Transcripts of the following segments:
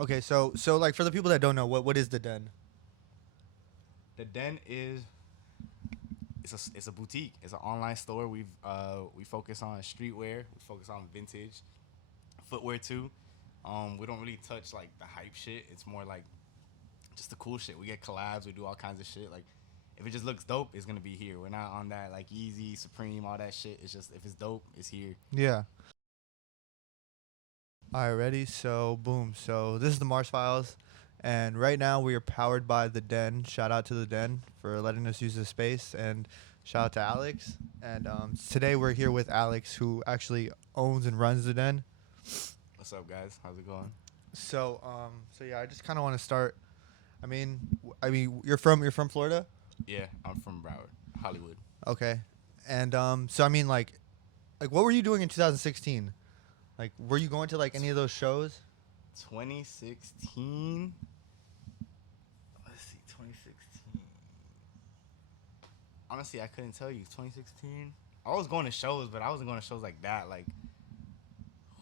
Okay, so like for the people that don't know, what is the den? The Den is it's a boutique. It's an online store. We focus on streetwear. We focus on vintage footwear too. We don't really touch like the hype shit. It's more like just the cool shit. We get collabs. We do all kinds of shit. Like if it just looks dope, it's gonna be here. We're not on that like Yeezy, Supreme, all that shit. It's just if it's dope, it's here. Yeah. All right, ready? So boom. So this is the Mars Files, and right now we are powered by the Den. Shout out to the Den for letting us use this space, and shout out to Alex. And today we're here with Alex, who actually owns and runs the Den. What's up, guys? How's it going? So yeah, I just kind of want to start. I mean, you're from Florida, Yeah, I'm from Broward, Hollywood. okay? And so I mean, like what were you doing in 2016? Like, were you going to like any of those shows? 2016. Let's see, 2016. Honestly, I couldn't tell you. 2016. I was going to shows, but I wasn't going to shows like that. Like,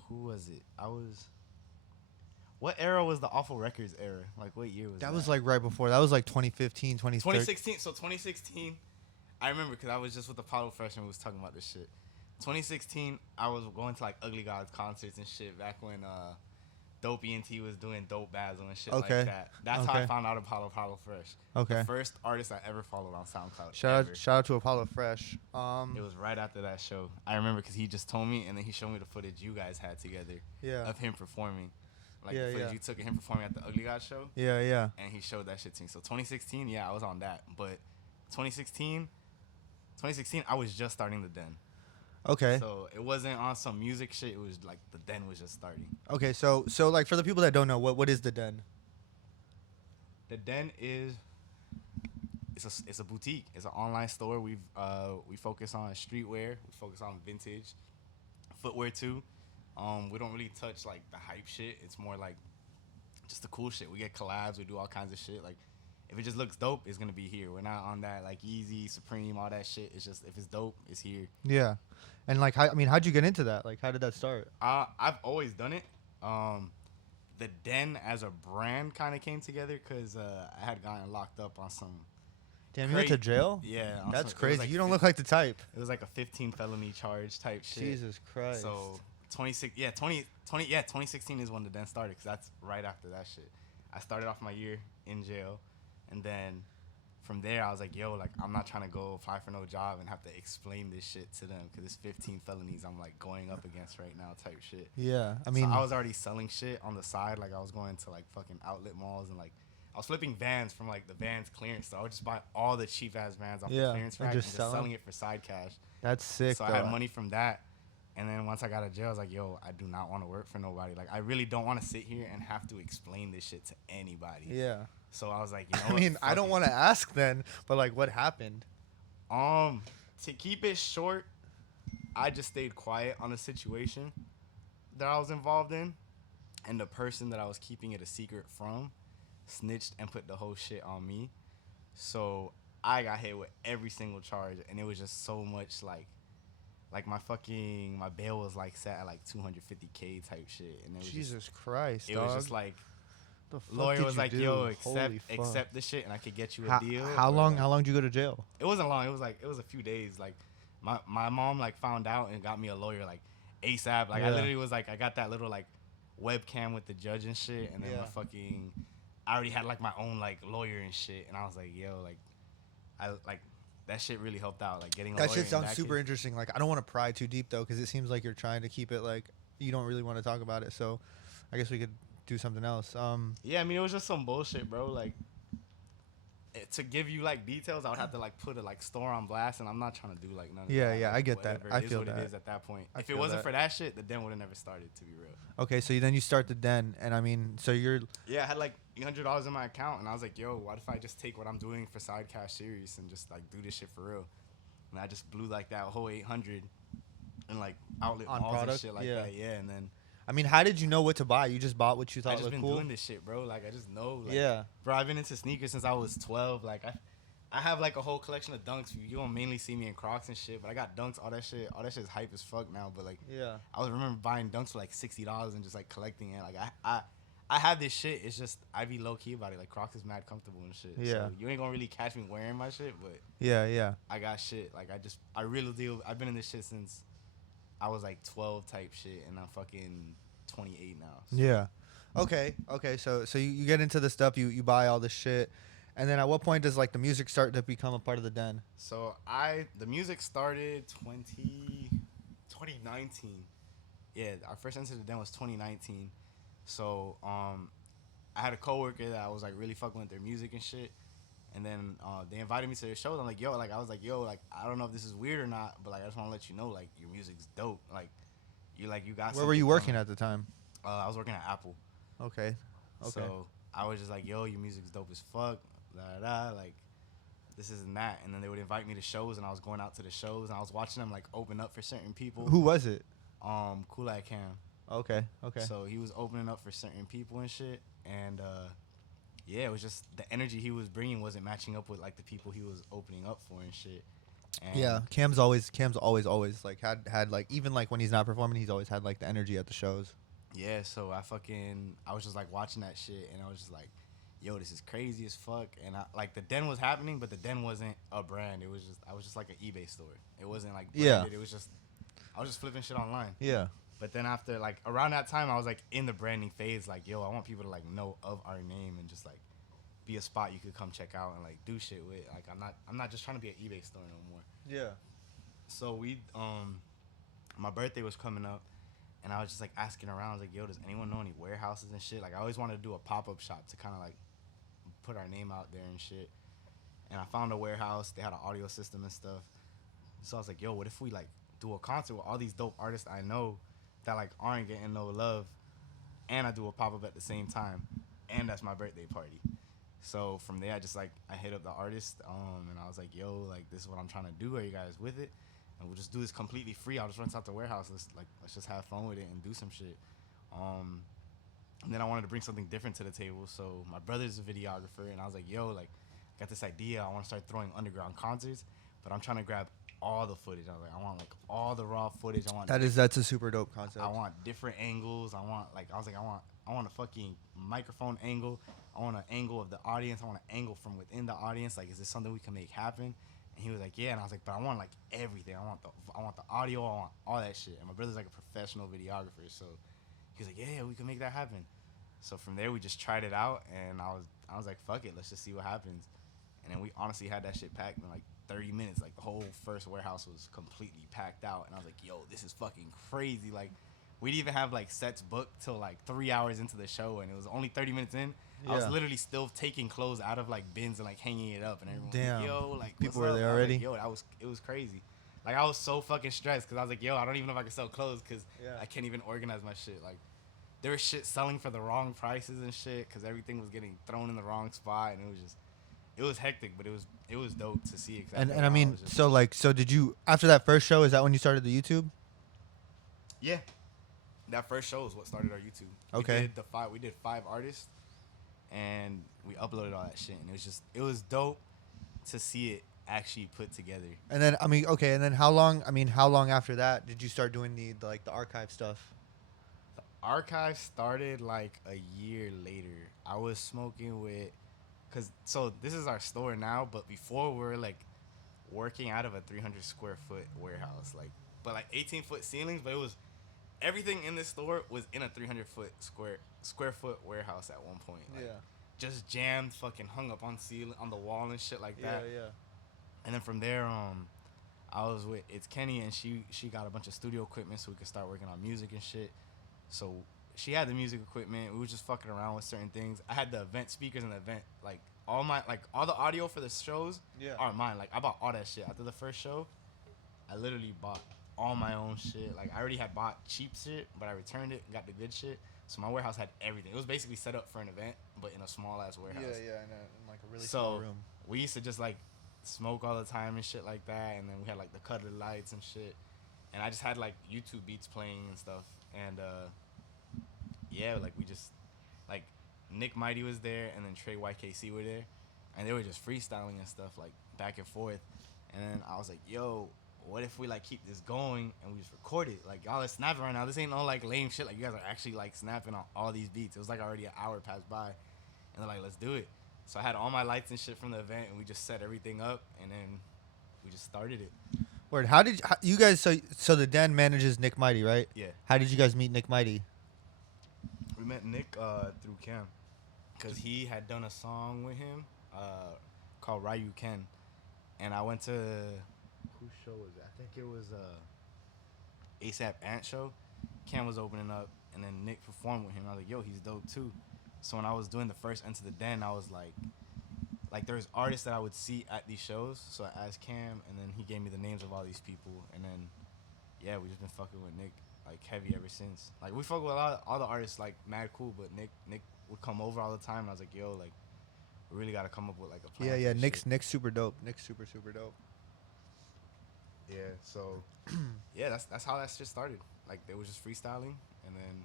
who was it? I was. What era was the Awful Records era? Like, what year was that? That was like right before. That was like 2015, 2013. 2016. So 2016, I remember because I was just with Apollo Freshman. We was talking about this shit. 2016, I was going to like Ugly God's concerts and shit back when Dope ENT was doing Dope Basil and shit Okay. like that. That's how I Okay. found out Apollo Fresh. Okay. The first artist I ever followed on SoundCloud. Shout ever. out, shout out to Apollo Fresh. It was right after that show. I remember because he just told me, and then he showed me the footage you guys had together Yeah. of him performing. Like Yeah, the footage yeah. you took of him performing at the Ugly God show, Yeah, yeah. and he showed that shit to me. So 2016, yeah, I was on that. But 2016, 2016, I was just starting the Den. Okay. So it wasn't on some music shit. It was like the Den was just starting. Okay. So like for the people that don't know, what is the Den? The Den is it's a boutique. It's an online store. We focus on streetwear. We focus on vintage footwear too. We don't really touch like the hype shit. It's more like just the cool shit. We get collabs. We do all kinds of shit. Like if it just looks dope, it's gonna be here. We're not on that like Yeezy, Supreme, all that shit. It's just if it's dope, it's here. Yeah. And like, I mean, how'd you get into that? Like, how did that start? I've always done it. The Den as a brand kind of came together because I had gotten locked up on some. Damn, you went to jail? Yeah, That's it was crazy. like You don't look like the type. It was like a 15 felony charge type shit. Jesus Christ. So 2016 is when the Den started because that's right after that shit. I started off my year in jail, and then from there I was like, yo, like I'm not trying to go apply for no job and have to explain this shit to them because it's 15 felonies I'm like going up against right now type shit. Yeah. I mean, So I was already selling shit on the side. Like I was going to like fucking outlet malls and like I was flipping vans from like the Vans clearance. So I would just buy all the cheap ass vans off Yeah, the clearance and rack just and sell just 'em? selling it for side cash. that's sick. So I though. had money from that. And then once I got out of jail, I was like, yo, I do not want to work for nobody. Like I really don't want to sit here and have to explain this shit to anybody. Yeah. So I was like, you know I what? mean, I Fuck don't it. want to ask then, but like, what happened? To keep it short, I just stayed quiet on the situation that I was involved in, and the person that I was keeping it a secret from snitched and put the whole shit on me. So I got hit with every single charge, and it was just so much like my bail was like set at like 250K type shit, and it was Jesus Christ, it dog. was just like the fuck lawyer did was you like, do? yo, Holy fuck. accept the shit, and I could get you a How, deal. how or, long? like, How long did you go to jail? It wasn't long. It was a few days. Like my mom like found out and got me a lawyer like ASAP. Like I Yeah. literally was like I got that little like webcam with the judge and shit, and then Yeah. my fucking I already had like my own like lawyer and shit, and I was like, yo, like I like that shit really helped out. Like getting a That lawyer shit in sounds that super case. interesting. Like, I don't want to pry too deep though, because it seems like you're trying to keep it like you don't really want to talk about it. So, I guess we could do something else. Yeah, I mean it was just some bullshit, bro. Like to give you like details, I would have to like put a like store on blast, and I'm not trying to do like none of Yeah, that. yeah, Like, I get that. whatever. I It is feel what that. it is at that point. I If it feel wasn't that. for that shit, the Den would have never started. To be real. Okay, so then you start the Den, and I mean, so you're Yeah, I had like $800 in my account, and I was like, yo, what if I just take what I'm doing for side cash serious and just like do this shit for real? And I just blew like that whole 800 and like outlet On malls product? and shit like Yeah. that. Yeah, and then I mean, how did you know what to buy? You just bought what you I thought just looked been cool. doing this shit, bro. Like I just know. Like, Yeah. bro, I've been into sneakers since I was 12. Like I have like a whole collection of Dunks. You don't mainly see me in Crocs and shit, but I got Dunks. All that shit is hype as fuck now. But like Yeah. I was remember buying Dunks for like $60 and just like collecting it. Like I have this shit. It's just I be low key about it. Like Crocs is mad comfortable and shit. Yeah. So you ain't gonna really catch me wearing my shit, but Yeah. I got shit. Like I really do. I've been in this shit since I was like 12 type shit, and I'm fucking 28 now. So. Yeah. Okay. So you get into the stuff. You buy all this shit, and then at what point does like the music start to become a part of the den? So the music started 2019. Yeah, our first incident then was 2019. So I had a coworker that I was like really fucking with their music and shit. And then they invited me to their shows. I'm like, yo, like I was like, yo, like I don't know if this is weird or not, but like I just want to let you know, like your music's dope. Like you got. Where were you working at the time? I was working at Apple. Okay. So I was just like, yo, your music's dope as fuck. Like this isn't that. And then they would invite me to shows, and I was going out to the shows, and I was watching them like open up for certain people. Who was it? Cool at Cam. Okay. So he was opening up for certain people and shit, and yeah, it was just the energy he was bringing wasn't matching up with like the people he was opening up for and shit. And Yeah, Cam's always like had like even like when he's not performing, he's always had like the energy at the shows. Yeah, so I was just like watching that shit, and I was just like, yo, this is crazy as fuck. And I like the den was happening, but the den wasn't a brand. I was just like an eBay store. It wasn't like branded. Yeah. It was just I was just flipping shit online. Yeah. But then after like around that time, I was like in the branding phase. Like, yo, I want people to like know of our name and just like be a spot you could come check out and like do shit with. Like, I'm not just trying to be an eBay store no more. Yeah. So my birthday was coming up, and I was just like asking around. I was like, yo, does anyone know any warehouses and shit? Like, I always wanted to do a pop-up shop to kind of like put our name out there and shit. And I found a warehouse. They had an audio system and stuff. So I was like, yo, what if we like do a concert with all these dope artists I know that like aren't getting no love, and I do a pop-up at the same time, and that's my birthday party. So from there, I hit up the artist, and I was like, yo, like this is what I'm trying to do. Are you guys with it? And we'll just do this completely free. I'll just rent out the warehouse. Let's just have fun with it and do some shit. And then I wanted to bring something different to the table. So my brother's a videographer, and I was like, yo, like I got this idea. I want to start throwing underground concerts, but I'm trying to grab all the footage. I was like, I want like all the raw footage. That's a super dope concept. I want different angles. I want a fucking microphone angle. I want an angle of the audience. I want an angle from within the audience. Like, is this something we can make happen? And he was like, yeah. And I was like, but I want like everything. I want the audio. I want all that shit. And my brother's like a professional videographer, so he was like, yeah, we can make that happen. So from there, we just tried it out, and I was like, fuck it, let's just see what happens. And then we honestly had that shit packed in like 30 minutes. Like the whole first warehouse was completely packed out, and I was like, yo, this is fucking crazy. Like we didn't even have like sets booked till like 3 hours into the show, and it was only 30 minutes in. Yeah. I was literally still taking clothes out of like bins and like hanging it up, and everyone Damn. was like, yo, like People what's were up? there I was already? like, yo, it was crazy. Like I was so fucking stressed because I was like, yo, I don't even know if I can sell clothes because I can't even organize my shit. Like there was shit selling for the wrong prices and shit because everything was getting thrown in the wrong spot, and it was hectic, but it was dope to see exactly. And I mean, so did you after that first show? Is that when you started the YouTube? Yeah, that first show is what started our YouTube. Okay. We did 5 artists, and we uploaded all that shit, and it was dope to see it actually put together. And then and then how long after that did you start doing the archive stuff? The archive started like a year later. I was smoking with, so this is our store now, but before we were like working out of a 300 square foot warehouse, but 18-foot ceilings, but it was everything in this store was in a 300 foot square foot warehouse at one point. Just jammed, fucking hung up on the wall and shit like that. Yeah. And then from there, I was with Kenny, and she got a bunch of studio equipment so we could start working on music and shit. So she had the music equipment. We were just fucking around with certain things. I had the event speakers and the event all the audio for the shows are mine. Like I bought all that shit after the first show. I literally bought all my own shit. Like I already had bought cheap shit, but I returned it and got the good shit. So my warehouse had everything. It was basically set up for an event, but in a small ass warehouse. In like a really small room. We used to just like smoke all the time and shit like that, and then we had like the cutter lights and shit, and I just had like YouTube beats playing and stuff, and like we just like Nick Mighty was there, and then Trey YKC were there, and they were just freestyling and stuff like back and forth, and then I was like, yo, what if we like keep this going and we just record it? Like y'all are snapping right now. This ain't no like lame shit. Like you guys are actually like snapping on all these beats. It was like already an hour passed by, and they're like, let's do it. So I had all my lights and shit from the event, and we just set everything up, and then we just started it. Word. How you guys? So the Den manages Nick Mighty, right? Yeah. How did you guys meet Nick Mighty? We met Nick through Cam, cause he had done a song with him called Ryu Ken, and I went to whose show was it? I think it was ASAP Ant show. Cam was opening up, and then Nick performed with him. I was like, yo, he's dope too. So when I was doing the first Enter the Den, I was like there's artists that I would see at these shows. So I asked Cam, and then he gave me the names of all these people, and then yeah, we just been fucking with Nick like heavy ever since. Like we fuck with all the artists like mad cool, but Nick would come over all the time, and I was like, yo, like we really gotta come up with like a plan. Yeah. For Nick's super dope. Nick's super dope. Yeah, so yeah, that's how that shit started. Like they was just freestyling, and then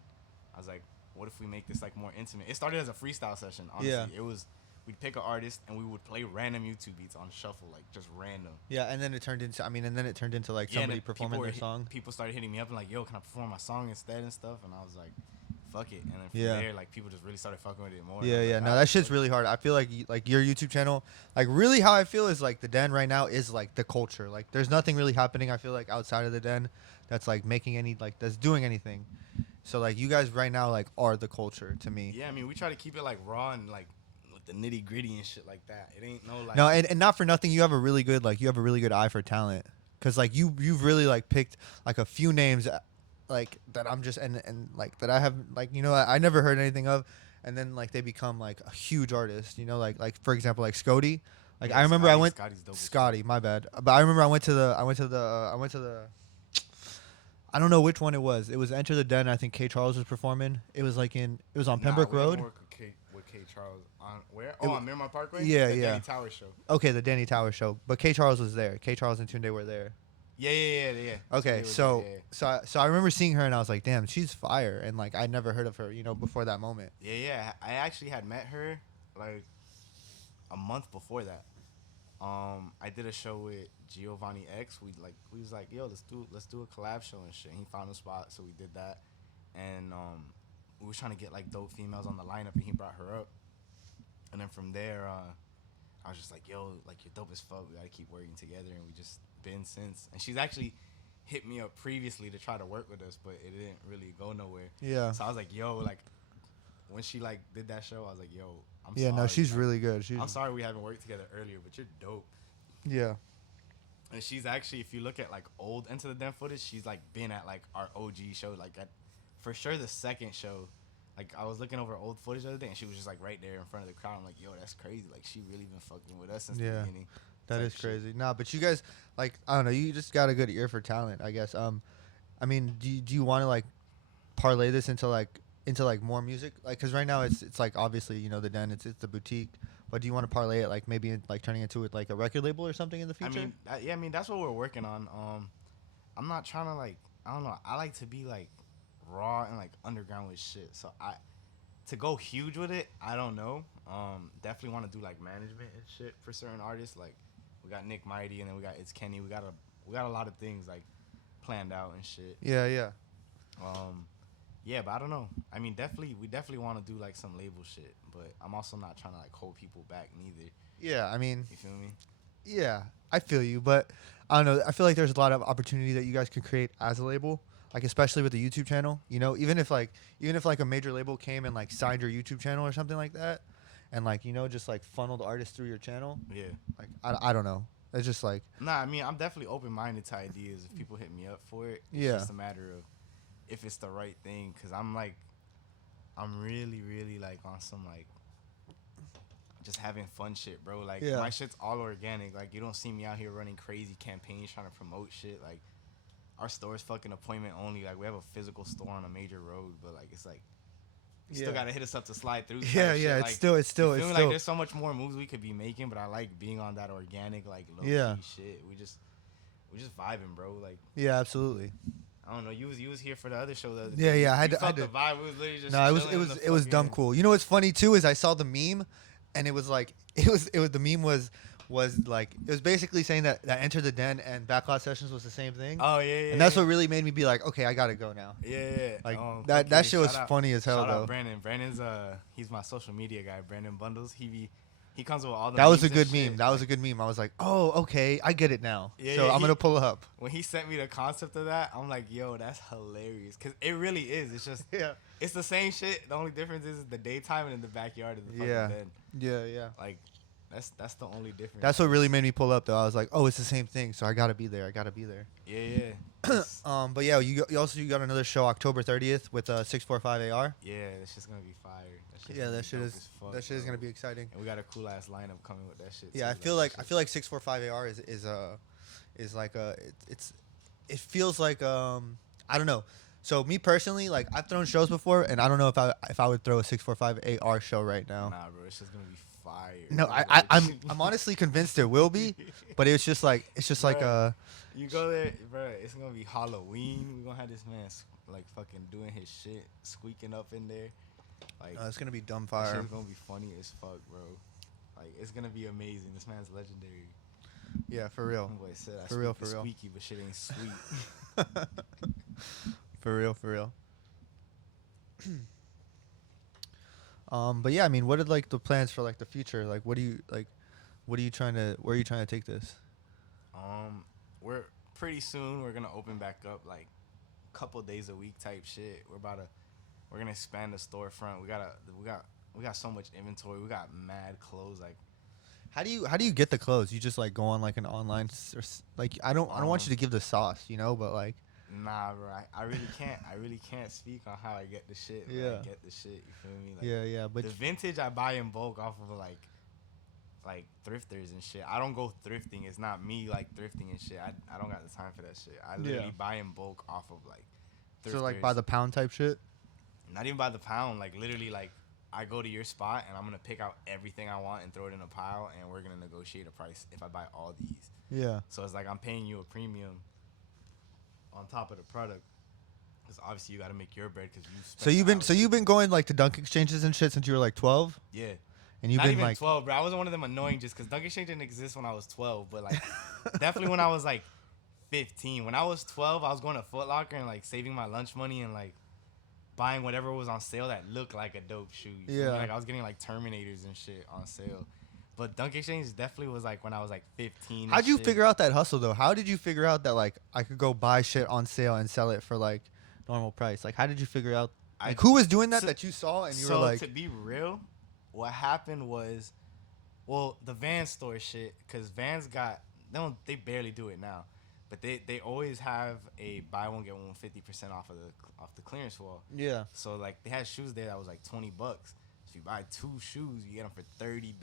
I was like, what if we make this like more intimate? It started as a freestyle session. Honestly, Yeah. It was we'd pick an artist and we would play random YouTube beats on shuffle, like just random. Yeah, and then it turned into like Yeah, and somebody then performing their song. People started hitting me up and like, yo, can I perform my song instead and stuff? And I was like, fuck it. And then from Yeah. there, like people just really started fucking with it more. Yeah, And I was yeah. like, No, alright, that shit's fuck it. really hard. I feel like your YouTube channel, like really how I feel is like the Den right now is like the culture. Like there's nothing really happening. I feel like outside of the Den, that's like making any like that's doing anything. So like you guys right now like are the culture to me. Yeah, I mean, we try to keep it like raw and like with the nitty gritty and shit like that. It ain't no like. No, and not for nothing, you have a really good eye for talent. Cause like you've really like picked like a few names, like that I'm just and like that I have like I never heard anything of, and then like they become like a huge artist. Like for example like Scotty. Like Yeah, I remember I went Scotty's dope as Scotty, my bad. But I remember I went to the I don't know which one it was. It was Enter the Den. I think K Charles was performing. It was on Pembroke we don't Road. work with K Charles on where? It On Miramar Parkway. Yeah, the yeah. Danny Tower show. Okay, the Danny Tower show. But K Charles was there. K Charles and Tunde were there. Yeah. Okay, Tunde was so there, so I remember seeing her and I was like, damn, she's fire. And like I'd never heard of her, before that moment. yeah. I actually had met her like a month before that. I did a show with Giovanni X. We was like, yo, let's do a collab show and shit. And he found a spot, so we did that. And we were trying to get like dope females on the lineup, and he brought her up. And then from there, I was just like, yo, like you're dope as fuck. We gotta keep working together, and we just been since. And she's actually hit me up previously to try to work with us, but it didn't really go nowhere. Yeah. So I was like, yo, like when she like did that show, I was like, yo, I'm Yeah, sorry. no, she's like, really good. I'm sorry we haven't worked together earlier, but you're dope. Yeah. And she's actually, if you look at like old Into the Den footage, she's like been at like our OG show, like at for sure the second show. Like I was looking over old footage the other day, and she was just like right there in front of the crowd. I'm like, yo, that's crazy. Like she really been fucking with us since the beginning. That type is shit. crazy. Nah, but you guys like I don't know, you just got a good ear for talent, I guess. I mean, do you want to like parlay this into more music? Like cuz right now it's like obviously, the Den, it's the boutique, but do you want to parlay it like maybe like turning into it like a record label or something in the future? I mean that's what we're working on. I'm not trying to like, I don't know. I like to be like raw and like underground with shit. So to go huge with it, I don't know. Definitely want to do like management and shit for certain artists. Like we got Nick Mighty, and then we got It's Kenny. We got a lot of things like planned out and shit. Yeah, yeah. Yeah, but I don't know. I mean, we definitely want to do like some label shit, but I'm also not trying to like hold people back neither. Yeah, I mean, You feel me? yeah, I feel you, but I don't know. I feel like there's a lot of opportunity that you guys could create as a label, like especially with the YouTube channel. Even if like a major label came and like signed your YouTube channel or something like that, and like just like funneled artists through your channel. Yeah. Like I don't know. It's just like Nah, I mean, I'm definitely open-minded to ideas if people hit me up for it. It's Yeah. just a matter of if it's the right thing, because I'm really, really like on some like just having fun shit, bro. Like Yeah. my shit's all organic. Like you don't see me out here running crazy campaigns trying to promote shit. Like our store's fucking appointment only. Like we have a physical store on a major road, but like it's like you still Yeah. gotta hit us up to slide through. yeah, type yeah. shit. It's still You feel me? Like still there's so much more moves we could be making, but I like being on that organic, like low Yeah. key shit. We just vibing, bro. Like yeah, absolutely. I don't know. You was here for the other show the other Yeah, day. yeah, I had You to- I felt had the to- vibe. We was literally just No, chilling in the it was dumb fucking- cool. You know what's funny too is I saw the meme, and it was like the meme was was like it was basically saying that Enter the Den and Backlot Sessions was the same thing. Oh yeah. And that's what really made me be like, okay, I gotta go now. Yeah. Like Fuck that yeah, shit was shout out- funny as hell Shout though. out Brandon. Brandon's he's my social media guy. Brandon Bundles. He comes with all the. That was a memes and good meme. shit. That was a good meme. I was like, oh, okay, I get it now. Yeah, so yeah, I'm gonna pull it up. When he sent me the concept of that, I'm like, yo, that's hilarious. Cause it really is. It's just Yeah. it's the same shit. The only difference is the daytime and in the backyard of the fucking Yeah. bed. Yeah. Like that's the only difference. That's what really made me pull up though. I was like, oh, it's the same thing. So I gotta be there. Yeah. It's- But yeah, you got another show October 30th with 645 AR. yeah, that's just gonna be fire. Yeah, that shit is gonna be exciting. And we got a cool ass lineup coming with that shit. Yeah, I too, feel that like 645 AR is like it feels like I don't know. So me personally, like I've thrown shows before, and I don't know if I would throw a 645 AR show right now. Nah, bro, it's just gonna be fire. No, bro. I'm honestly convinced it will be, but it's just like Bruh. You go there, bro. It's gonna be Halloween. We gonna have this man like fucking doing his shit, squeaking up in there. Like it's gonna be dumb that fire. shit's gonna be funny as fuck, bro. Like it's gonna be amazing. This man's legendary. Yeah, for real. Boy said I For real, speak the for real. squeaky, but shit ain't sweet. For real. But yeah, I mean, what are like the plans for like the future? Like, where are you trying to take this? We're pretty soon. We're gonna open back up like a couple days a week type shit. We're gonna expand the storefront. We got so much inventory. We got mad clothes. Like, How do you get the clothes? You just like go on like an online like I don't want you to give the sauce, but like nah, bro. I really can't speak on how I get the shit. But Yeah. I get the shit. You feel me? Like, yeah, but the vintage I buy in bulk off of like thrifters and shit. I don't go thrifting. It's not me like thrifting and shit. I don't got the time for that shit. I literally buy in bulk off of like thrifters. so like by the pound type shit. Not even by the pound. Like literally like I go to your spot and I'm gonna pick out everything I want and throw it in a pile and we're gonna negotiate a price if I buy all these. Yeah. So it's like I'm paying you a premium on top of the product. Because obviously you got to make your bread. Because you've been going like to dunk exchanges and shit since you were like 12. Yeah. And you've Not been even like 12, bro. I wasn't one of them annoying just because dunk exchange didn't exist when I was 12. But like definitely when I was like 15. When I was 12, I was going to Foot Locker and like saving my lunch money and like buying whatever was on sale that looked like a dope shoe. You feel me? Like I was getting like Terminators and shit on sale. But dunk exchange definitely was like when I was like 15. How'd you figure out that hustle though? How did you figure out that like I could go buy shit on sale and sell it for like normal price? Like how did you figure out like who was doing that you saw and you were like? So to be real, what happened was, well, the Vans store shit, because Vans they barely do it now, but they always have a buy one get one 50% off the clearance wall. Yeah. So like they had shoes there that was like $20. If you buy 2 shoes, you get them for $30.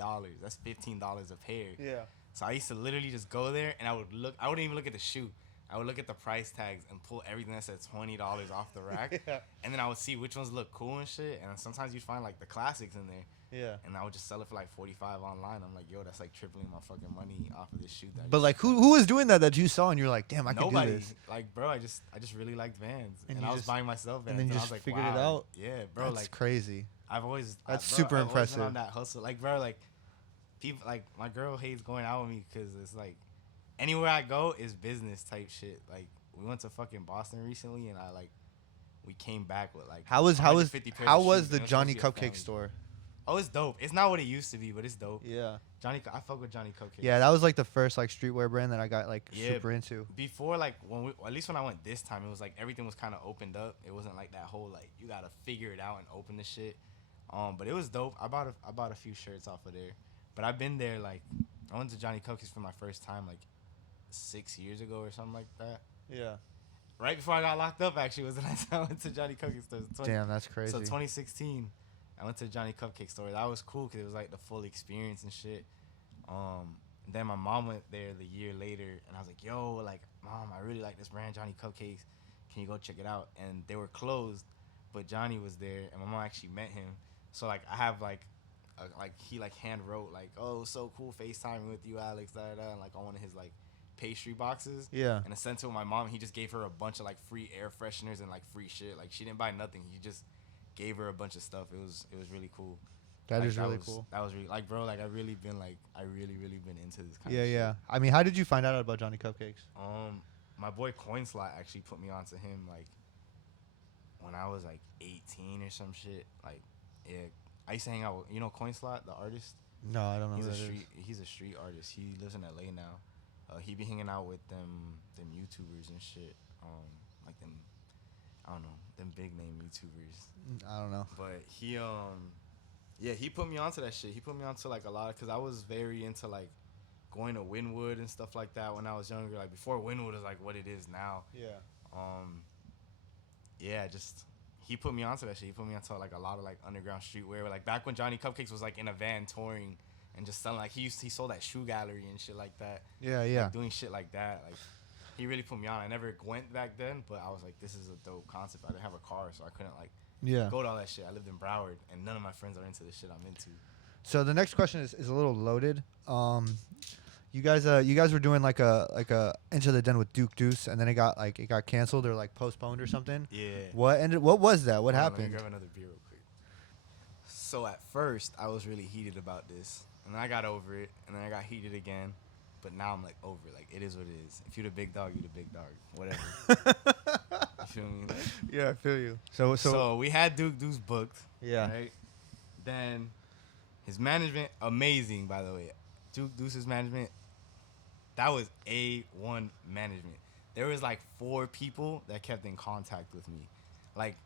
That's $15 a pair. Yeah. So I used to literally just go there and I wouldn't even look at the shoe. I would look at the price tags and pull everything that said $20 off the rack. Yeah. And then I would see which ones look cool and shit. And sometimes you'd find like the classics in there. Yeah. And I would just sell it for like $45 online. I'm like, yo, that's like tripling my fucking money off of this shoe. But like who was doing that you saw and you're like, damn, I can do this. Like, bro, I just really liked Vans. And I was just buying myself Vans. and then you I just was like, figured wow. it out. Yeah, bro. That's like crazy. That's super I've always impressive. been on that hustle. Like, bro, like people like my girl hates going out with me because it's like anywhere I go is business type shit. Like we went to fucking Boston recently and we came back with like how was 150 pairs how of was shoes, the and it Johnny supposed to be a Cupcake family. store? Oh, it's dope. It's not what it used to be, but it's dope. Yeah. I fuck with Johnny Cupcakes. Yeah, that was like the first like streetwear brand that I got like Yeah, super into. Before, like at least when I went this time, it was like everything was kind of opened up. It wasn't like that whole like you gotta figure it out and open the shit. But it was dope. I bought a few shirts off of there. But I've been there like I went to Johnny Cupcakes for my first time like 6 years ago or something like that. Yeah. Right before I got locked up, actually, was the last time I went to Johnny Cupcake store. Damn, that's crazy. So 2016, I went to the Johnny Cupcake store. That was cool because it was like the full experience and shit. Then my mom went there the year later, and I was like, yo, like, Mom, I really like this brand, Johnny Cupcakes. Can you go check it out? And they were closed, but Johnny was there, and my mom actually met him. So, like, I have, he, hand wrote, like, oh, so cool FaceTime with you, Alex, da-da-da, and, like, on one of his, like, pastry boxes. Yeah. And I sent it to my mom. He just gave her a bunch of, like, free air fresheners and, like, free shit. Like, she didn't buy nothing. He just gave her a bunch of stuff. It was really cool. That Like, is really cool. That was really, like, bro, like, I really been into this kind Yeah, of shit. yeah. I mean, how did you find out about Johnny Cupcakes? My boy Coinslot actually put me onto him, like, when I was, like, 18 or some shit. Like, yeah, I used to hang out with, you know, Coinslot, the artist? No, I don't know. He's a street artist. He lives in LA now. He be hanging out with them YouTubers and shit. Like them, I don't know, them big name YouTubers. I don't know. But he yeah, he put me onto that shit. He put me onto like a lot because I was very into like going to Wynwood and stuff like that when I was younger. Like before Wynwood is like what it is now. Yeah. Yeah, just he put me onto that shit. He put me onto like a lot of like underground streetwear. Like back when Johnny Cupcakes was like in a van touring and just selling, like he sold at Shoe Gallery and shit like that. Yeah, yeah. Like, doing shit like that. Like he really put me on. I never went back then, but I was like, this is a dope concept. I didn't have a car, so I couldn't like go to all that shit. I lived in Broward, and none of my friends are into the shit I'm into. So the next question is a little loaded. You guys were doing like a Into the Den with Deuce, and then it got canceled or like postponed or something. Yeah. What was that? What happened? Let me grab another beer real quick. So at first, I was really heated about this, and then I got over it, and then I got heated again, but now I'm like over it. Like it is what it is. If you're the big dog, you're the big dog. Whatever. You feel me? Like, yeah, I feel you. So we had Deuce booked. Yeah. Right. Then his management, amazing by the way. Deuce's management, that was A1 management. There was like 4 people that kept in contact with me, like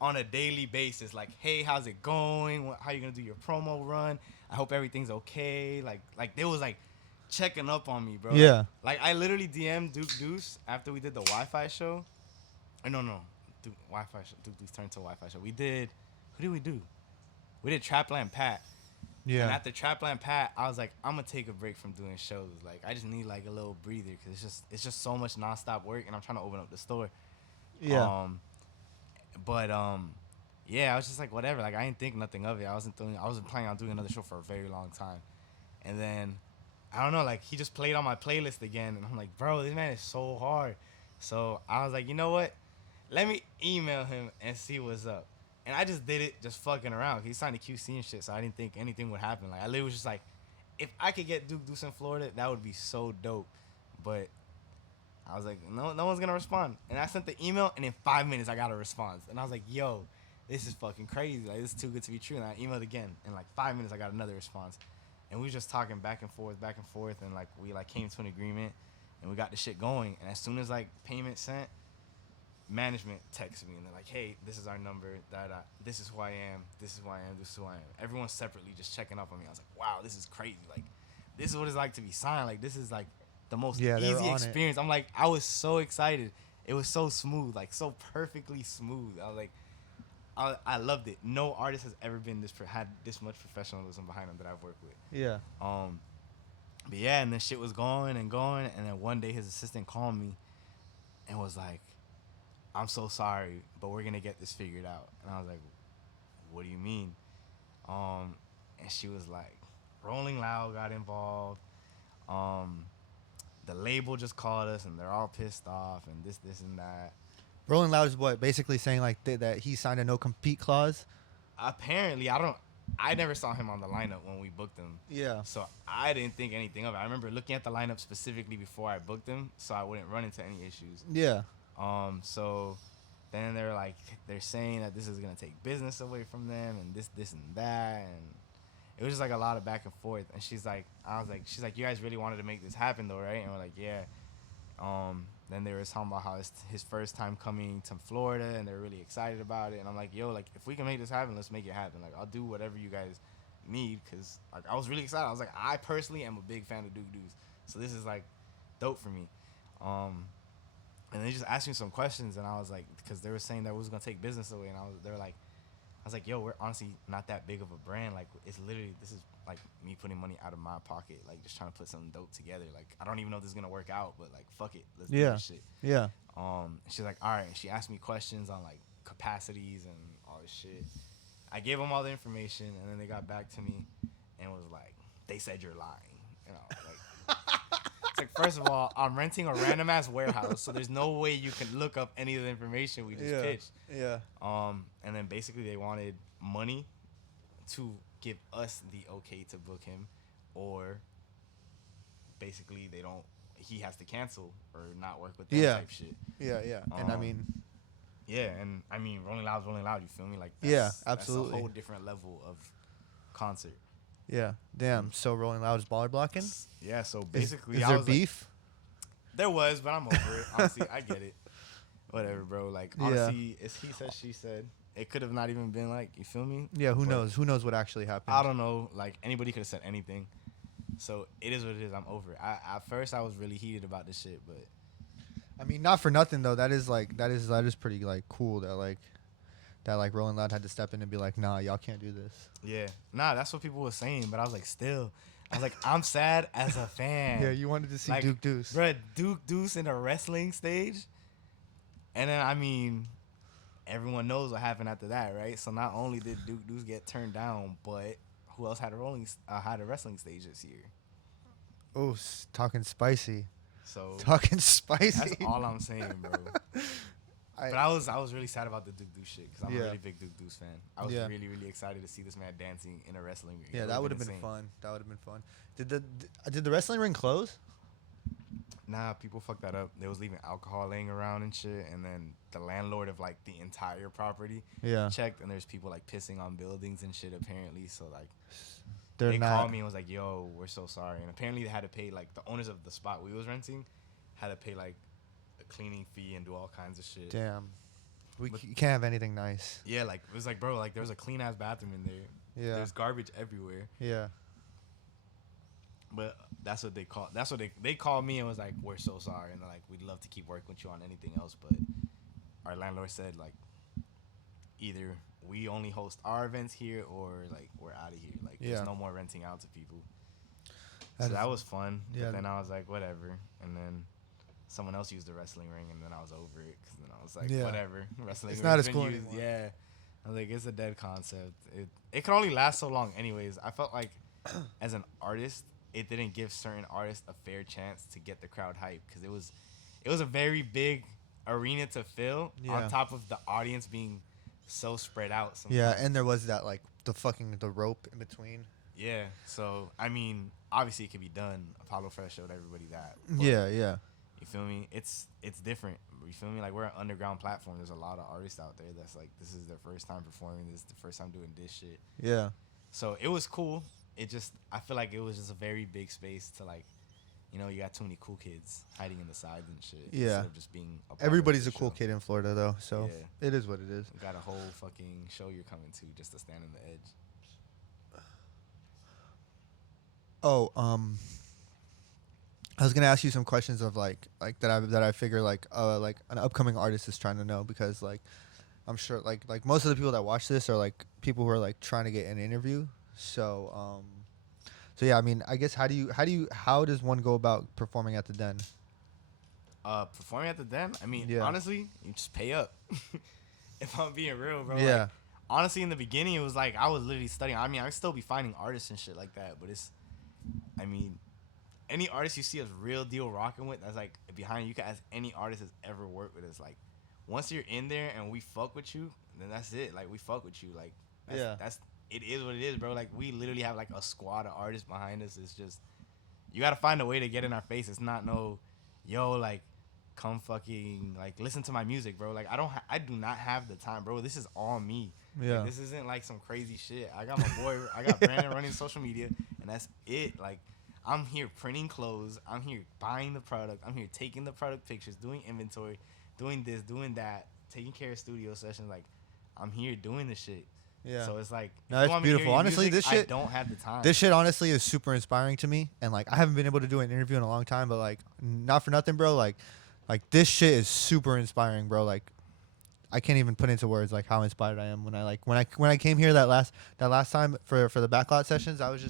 on a daily basis. Like, hey, how's it going? How you gonna do your promo run? I hope everything's okay. Like they was like checking up on me, bro. Yeah. Like I literally DM'd Deuce after we did the Wi-Fi show. No, Wi-Fi show. Deuce turned to a Wi-Fi show. Who did we do? We did Trapland Pat. Yeah. And after Trapland Pat, I was like, I'm gonna take a break from doing shows. Like, I just need like a little breather because it's just so much nonstop work, and I'm trying to open up the store. Yeah. Yeah, I was just like, whatever. Like, I didn't think nothing of it. I wasn't planning on doing another show for a very long time. And then, I don't know, like he just played on my playlist again, and I'm like, bro, this man is so hard. So I was like, you know what? Let me email him and see what's up. And I just did it just fucking around. He signed a QC and shit, so I didn't think anything would happen. Like, I literally was just like, if I could get Deuce in Florida, that would be so dope. But I was like, no one's going to respond. And I sent the email, and in 5 minutes, I got a response. And I was like, yo, this is fucking crazy. Like, this is too good to be true. And I emailed again. In like 5 minutes, I got another response. And we were just talking back and forth. And like we like came to an agreement, and we got the shit going. And as soon as like payment sent, management texted me and they're like, hey, this is our number, this is who I am, this is who I am, this is who I am. Everyone separately just checking up on me. I was like, wow, this is crazy. Like, this is what it's like to be signed. Like, this is like the most easy experience. I'm like, I was so excited. It was so smooth, like so perfectly smooth. I was like, I loved it. No artist has ever been had this much professionalism behind them that I've worked with. Yeah. But yeah, and then shit was going, and then one day his assistant called me and was like, I'm so sorry, but we're gonna get this figured out. And I was like, what do you mean? And she was like, Rolling Loud got involved. The label just called us, and they're all pissed off, and this and that. Rolling Loud is what? Basically saying like that he signed a no compete clause? Apparently, I never saw him on the lineup when we booked him. Yeah. So I didn't think anything of it. I remember looking at the lineup specifically before I booked him, so I wouldn't run into any issues. Yeah. So then they're saying that this is gonna take business away from them, and this and that, and it was just like a lot of back and forth. And she's like, you guys really wanted to make this happen though, right? And we're like, yeah. Then they were talking about how it's his first time coming to Florida, and they're really excited about it. And I'm like, yo, like if we can make this happen, let's make it happen. Like I'll do whatever you guys need, cause like I was really excited. I was like, I personally am a big fan of Deuce, so this is like dope for me. And they just asked me some questions, and I was like, because they were saying that we was gonna take business away, and I was like, yo, we're honestly not that big of a brand. Like, it's literally, this is like me putting money out of my pocket, like just trying to put something dope together. Like, I don't even know if this is gonna work out, but like, fuck it, let's do this shit. Yeah. She's like, all right. And she asked me questions on like capacities and all this shit. I gave them all the information, and then they got back to me and was like, they said you're lying. And I was like, it's like, first of all, I'm renting a random ass warehouse, so there's no way you can look up any of the information we just pitched. Yeah. And then basically they wanted money to give us the okay to book him, or basically they don't. He has to cancel or not work with them type shit. Yeah, yeah. And I mean, yeah, and I mean, Rolling Loud's Rolling Loud. You feel me? Like, yeah, absolutely. That's a whole different level of concert. Yeah, damn. So Rolling Loud is baller blocking. Yeah. So basically, is there beef? Like, there was, but I'm over it. Honestly, I get it. Whatever, bro. Like, honestly, it's he said, she said. It could have not even been like, you feel me? Yeah. Who knows? Who knows what actually happened? I don't know. Like, anybody could have said anything. So it is what it is. I'm over it. At first I was really heated about this shit, but I mean, not for nothing though. That is pretty like cool that Rolling Loud had to step in and be like, nah, y'all can't do this. Yeah, nah, that's what people were saying. But I was like, still, I was like, I'm sad as a fan. Yeah, you wanted to see like, Duke Deuce, bro. Duke Deuce in a wrestling stage, and then I mean, everyone knows what happened after that, right? So not only did Duke Deuce get turned down, but who else had a wrestling stage this year? Oh, talking spicy. So talking spicy. That's all I'm saying, bro. But I was really sad about the Duke Deuce shit because I'm a really big Duke Deuce fan. I was really, really excited to see this man dancing in a wrestling ring. Yeah, that would have been fun. That would have been fun. Did the wrestling ring close? Nah, people fucked that up. They was leaving alcohol laying around and shit, and then the landlord of like the entire property checked, and there's people like pissing on buildings and shit apparently. So like they called me and was like, "Yo, we're so sorry." And apparently they had to pay like the owners of the spot we was renting had to pay like a cleaning fee and do all kinds of shit. Damn, you can't have anything nice. Yeah, like it was like, bro, like there was a clean ass bathroom in there. Yeah, there's garbage everywhere. Yeah. But that's what they call. That's what they called me and was like, "We're so sorry," and they're like, "We'd love to keep working with you on anything else." But our landlord said like, either we only host our events here or like we're out of here. Like there's no more renting out to people. So that was fun. Yeah. But then I was like, whatever. And then someone else used the wrestling ring, and then I was over it. Cause then I was like, whatever. Wrestling it's not as cool anymore. Yeah. I was like, it's a dead concept. It could only last so long, anyways. I felt like as an artist, it didn't give certain artists a fair chance to get the crowd hyped because it was a very big arena to fill on top of the audience being so spread out sometimes. Yeah, and there was that like the rope in between. Yeah, so I mean, obviously it could be done. Apollo Fresh showed everybody that. Yeah. You feel me? It's different. You feel me? Like we're an underground platform. There's a lot of artists out there that's like this is their first time performing. This is the first time doing this shit. Yeah. So it was cool. I feel like it was just a very big space to like, you know, you got too many cool kids hiding in the sides and shit. Yeah. Instead of just being everybody's a cool kid in Florida though, so it is what it is. You got a whole fucking show you're coming to just to stand on the edge. Oh, I was gonna ask you some questions of like that I figure like an upcoming artist is trying to know because like I'm sure like most of the people that watch this are like people who are like trying to get an interview. So yeah, I mean, I guess how does one go about performing at the Den? Performing at the Den? I mean, honestly, you just pay up. If I'm being real, bro. Yeah. Like, honestly, in the beginning, it was like I was literally studying. I mean, I still be finding artists and shit like that, but I mean, any artist you see us real deal rocking with, that's like behind you can ask any artist that's ever worked with us. Like, once you're in there and we fuck with you, then that's it. Like, we fuck with you. Like, that's it is what it is, bro. Like, we literally have like a squad of artists behind us. It's just you gotta find a way to get in our face. It's not like come fucking like listen to my music, bro. Like I do not have the time, bro. This is all me. Yeah. Like, this isn't like some crazy shit. I got my boy. I got Brandon running social media, and that's it. Like, I'm here printing clothes. I'm here buying the product. I'm here taking the product pictures, doing inventory, doing this, doing that, taking care of studio sessions. Like, I'm here doing this shit. Yeah. So it's like, no, it's beautiful. Honestly, music, I don't have the time. This shit honestly is super inspiring to me, and like I haven't been able to do an interview in a long time, but like not for nothing, bro. Like this shit is super inspiring, bro. Like I can't even put into words like how inspired I am when I came here that last time for the backlot sessions. I was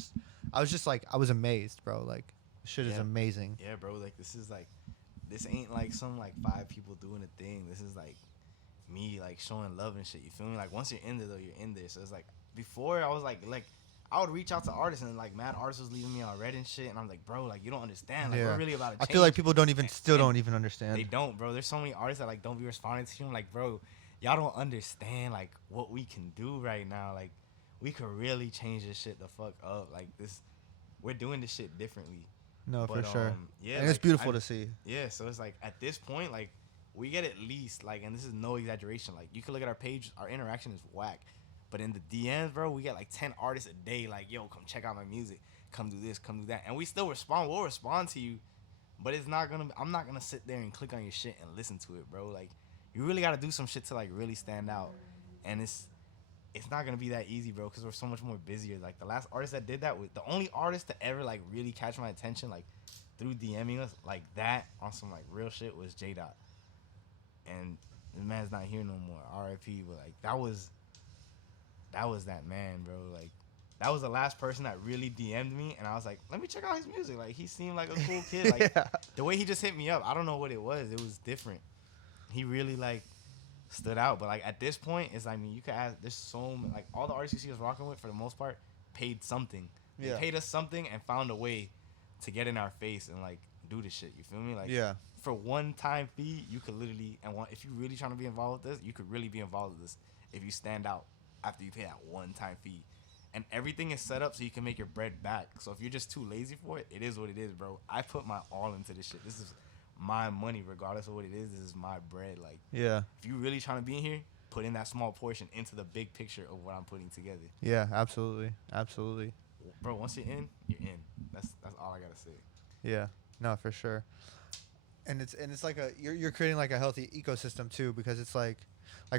just like I was amazed, bro. Like shit is amazing. Yeah, bro. Like this ain't like some like 5 people doing a thing. This is like me like showing love and shit. You feel me? Like once you're in there though, you're in there. So it's like before I was like I would reach out to artists and like mad artists was leaving me on red and shit, and I'm like, bro, like you don't understand. Like we're really about to change. I feel like people don't even understand. They don't, bro. There's so many artists that like don't be responding to you. I'm like, bro, y'all don't understand like what we can do right now. Like we could really change this shit the fuck up. Like this, we're doing this shit differently. No, But for sure. yeah, And it's like, beautiful to see. Yeah, so it's like at this point, like we get at least like, and this is no exaggeration. Like you can look at our page, our interaction is whack, but in the DMs, bro, we get like 10 artists a day. Like, yo, come check out my music, come do this, come do that, and we still respond. We'll respond to you, but it's not gonna. I'm not gonna sit there and click on your shit and listen to it, bro. Like you really gotta do some shit to like really stand out, and it's not gonna be that easy, bro, because we're so much more busier. Like the last artist that did that, the only artist to ever like really catch my attention, like through DMing us like that on some like real shit, was J Dot. And the man's not here no more, R.I.P. But like that was that man, bro. Like that was the last person that really DM'd me, and I was like, let me check out his music. Like he seemed like a cool kid. Like Yeah. the way he just hit me up, I don't know what it was. It was different. He really like stood out. But like at this point, it's like, I mean, you could ask. There's so many, like all the artists you see us rocking with for the most part paid something. They Yeah. paid us something and found a way to get in our face and like do this shit. You feel me? Like Yeah. for one time fee, you could literally, and if you really trying to be involved with this, you could really be involved with this if you stand out after you pay that one time fee. And everything is set up so you can make your bread back. So if you're just too lazy for it, it is what it is, bro. I put my all into this shit. This is my money, regardless of what it is. This is my bread. Like, Yeah. if you really trying to be in here, put in that small portion into the big picture of what I'm putting together. Yeah, absolutely. Absolutely. Bro, once you're in, you're in. That's all I gotta say. Yeah. No, for sure. And it's like you're creating like a healthy ecosystem too, because it's like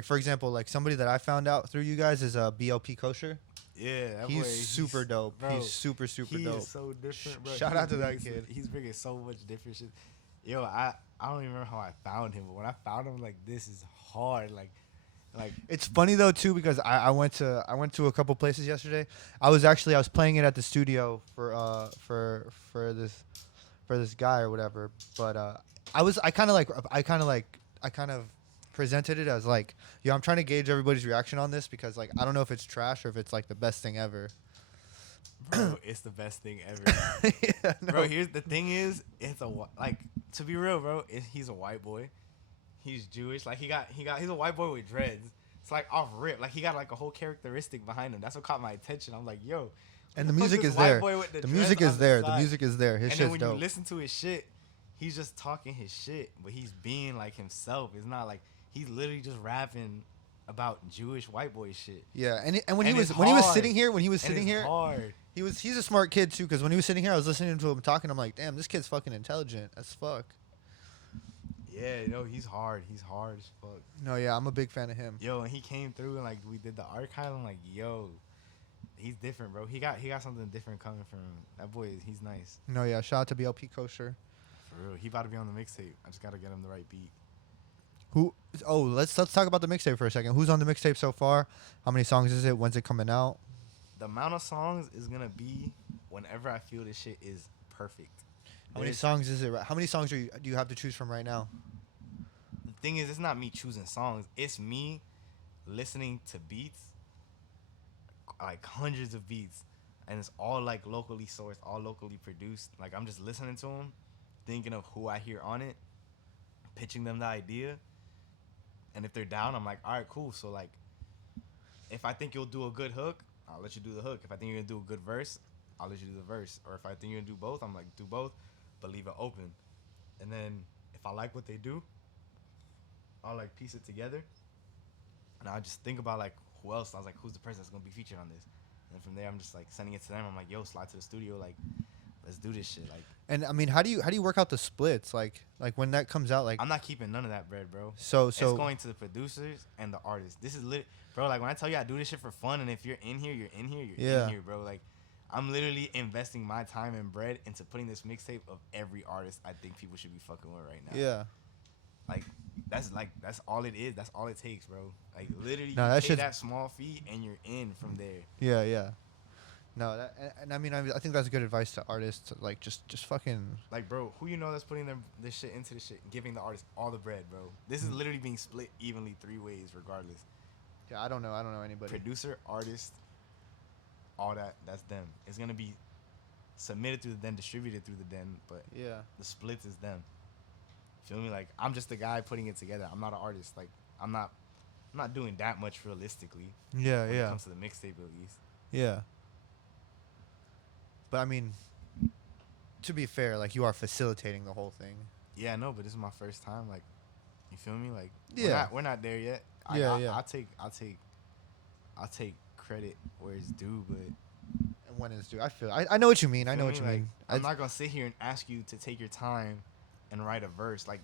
for example, like somebody that I found out through you guys is BLP Kosher. Yeah, that He's boy, super dope. Bro, He's super dope. He is so different, bro. Shout He's out to that bringing kid. He's bringing so much different shit. Yo, I don't even remember how I found him, but when I found him, like, this is hard. Like It's funny though too, because I went to a couple places yesterday. I was playing it at the studio for this guy or whatever. But I kind of presented it as like, yo, I'm trying to gauge everybody's reaction on this, because like I don't know if it's trash or if it's like the best thing ever. bro, it's the best thing ever. Yeah, no. Bro, here's the thing is, it's like, to be real, bro, he's a white boy. He's Jewish. Like he's a white boy with dreads. It's like off rip. Like he got like a whole characteristic behind him. That's what caught my attention. I'm like, yo. And the fuck music this is white there. boy with The dreads music is on there. The side? music is there. His And then shit's when dope. you listen to his shit, he's just talking his shit, but he's being like himself. It's not like he's literally just rapping about Jewish white boy shit. Yeah, and when And he it's was hard. sitting here, Hard. he's a smart kid too, because when he was sitting here, I was listening to him talking. I'm like, damn, this kid's fucking intelligent as fuck. Yeah, no, he's hard. He's hard as fuck. No, yeah, I'm a big fan of him. Yo, and he came through and like we did the archive. I'm like, yo, he's different, bro. He got something different coming from him. That boy, he's nice. No, yeah, shout out to BLP Kosher. For real. He about to be on the mixtape. I just gotta get him the right beat. Who? Oh, let's talk about the mixtape for a second. Who's on the mixtape so far? How many songs is it? When's it coming out? The amount of songs is gonna be whenever I feel this shit is perfect. How many songs is it? How many songs do you have to choose from right now? The thing is, it's not me choosing songs. It's me listening to beats, like hundreds of beats, and it's all like locally sourced, all locally produced. Like I'm just listening to them, thinking of who I hear on it, pitching them the idea, and if they're down, I'm like, all right, cool. So like, if I think you'll do a good hook, I'll let you do the hook. If I think you're gonna do a good verse, I'll let you do the verse. Or if I think you're gonna do both, I'm like, do both, but leave it open. And then if I like what they do, I'll like piece it together, and I'll just think about like who else. I was like, who's the person that's gonna be featured on this? And from there, I'm just like sending it to them. I'm like, yo, slide to the studio, like, let's do this shit. Like, And I mean, how do you work out the splits? Like when that comes out, like I'm not keeping none of that bread, bro. so It's going to the producers and the artists. This is lit, bro. Like when I tell you I do this shit for fun, and if you're in here, you're in here, you're in here, bro. Like I'm literally investing my time and bread into putting this mixtape of every artist I think people should be fucking with right now. Yeah. That's all it is. That's all it takes, bro. Like literally, No, you that pay shit's- that small fee and you're in from there. Yeah, yeah. No, and I mean, I think that's good advice to artists. To, like, just fucking. Like, bro, who you know that's putting this shit into this shit and giving the artist all the bread, bro? This is literally being split evenly 3 ways, regardless. Yeah, I don't know anybody. Producer, artist, all that's them. It's gonna be submitted through the den, distributed through the den, but Yeah. the splits is them. Feel me? Like I'm just the guy putting it together. I'm not an artist. Like I'm not doing that much realistically. Yeah, When it yeah. comes to the mixtape, at least. Yeah. But I mean, to be fair, like you are facilitating the whole thing. Yeah, I know, but this is my first time. Like, you feel me? Like, Yeah. we're not there yet. Yeah. I'll take credit where it's due, but And when is due? I know what you mean. I feel know me? what you Like, mean. I'm not gonna sit here and ask you to take your time and write a verse. Like,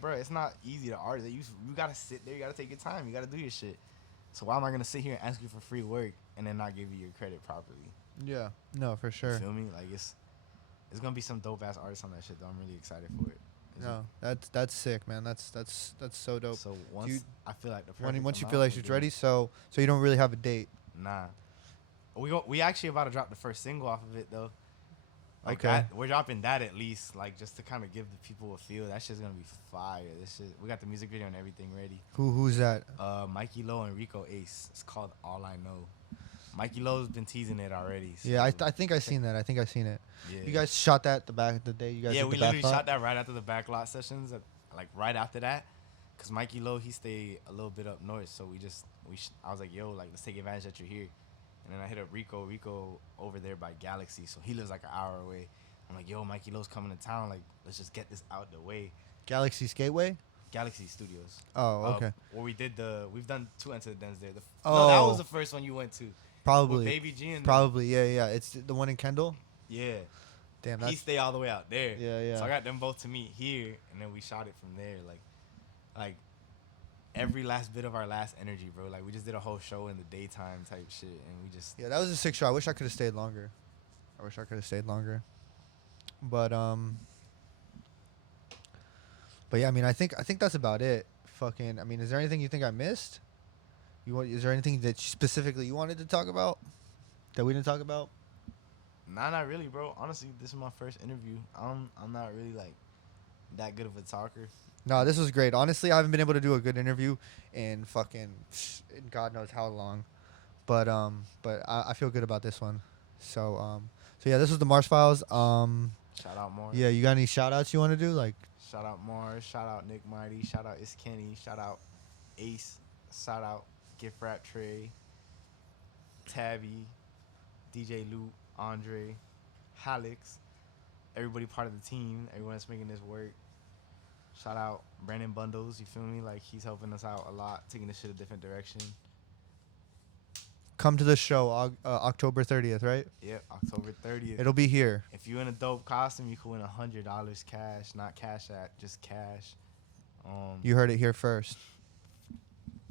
bro, it's not easy to art. You gotta sit there. You gotta take your time. You gotta do your shit. So why am I gonna sit here and ask you for free work and then not give you your credit properly? Yeah. No, for You sure. feel me? Like it's gonna be some dope ass artists on that shit though. I'm really excited for it. No, that's sick, man. That's so dope. So you- I feel like the Once you feel amount like will she's be- ready, so you don't really have a date. Nah. We actually about to drop the first single off of it though. Like Okay. we're dropping that at least, like just to kind of give the people a feel. That shit's gonna be fire. This shit, we got the music video and everything ready. Who's that? Mikey Lowe and Rico Ace. It's called All I Know. Mikey Lowe's been teasing it already. So Yeah, I think I seen that. I think I seen it. yeah. You guys shot that the back of the day. You guys Yeah, did we the back literally lot? shot that right after the backlot sessions, like right after that, cause Mikey Lowe he stayed a little bit up north, so I was like, yo, like let's take advantage that you're here, and then I hit up Rico over there by Galaxy, so he lives like an hour away. I'm like, yo, Mikey Lowe's coming to town, like let's just get this out the way. Galaxy Skateway. Galaxy Studios. Oh, okay. Where we've done 2 incidents there. No, that Oh. was the first one you went to. Probably. With Baby G and Probably. Yeah. It's the one in Kendall. yeah. Damn, He that's stay all the way out there. Yeah. So I got them both to meet here, and then we shot it from there. Like every last bit of our last energy, bro. Like we just did a whole show in the daytime type shit, and we just Yeah, that was a sick show. I wish I could have stayed longer. But yeah, I mean, I think that's about it. Fucking, I mean, is there anything you think I missed? Is there anything that specifically you wanted to talk about that we didn't talk about? nah, not really, bro. Honestly, this is my first interview. I'm not really like that good of a talker. No, this was great. Honestly, I haven't been able to do a good interview in fucking God knows how long. But I feel good about this one. So yeah, this was the Mars Files. Shout out Mars. Yeah, you got any shout outs you want to do? Like, Shout out Mars. Shout out Nick Mighty. Shout out Is Kenny. Shout out Ace. Shout out Gift Rap Trey. Tabby. DJ Luke. Andre. Alex. Everybody part of the team. Everyone that's making this work. Shout out Brandon Bundles. You feel me? Like he's helping us out a lot, taking this shit a different direction. come to the show October 30th, right? Yep, October 30th. It'll be here. If you in a dope costume, you can win $100 cash, not cash app, just cash. You heard it here first.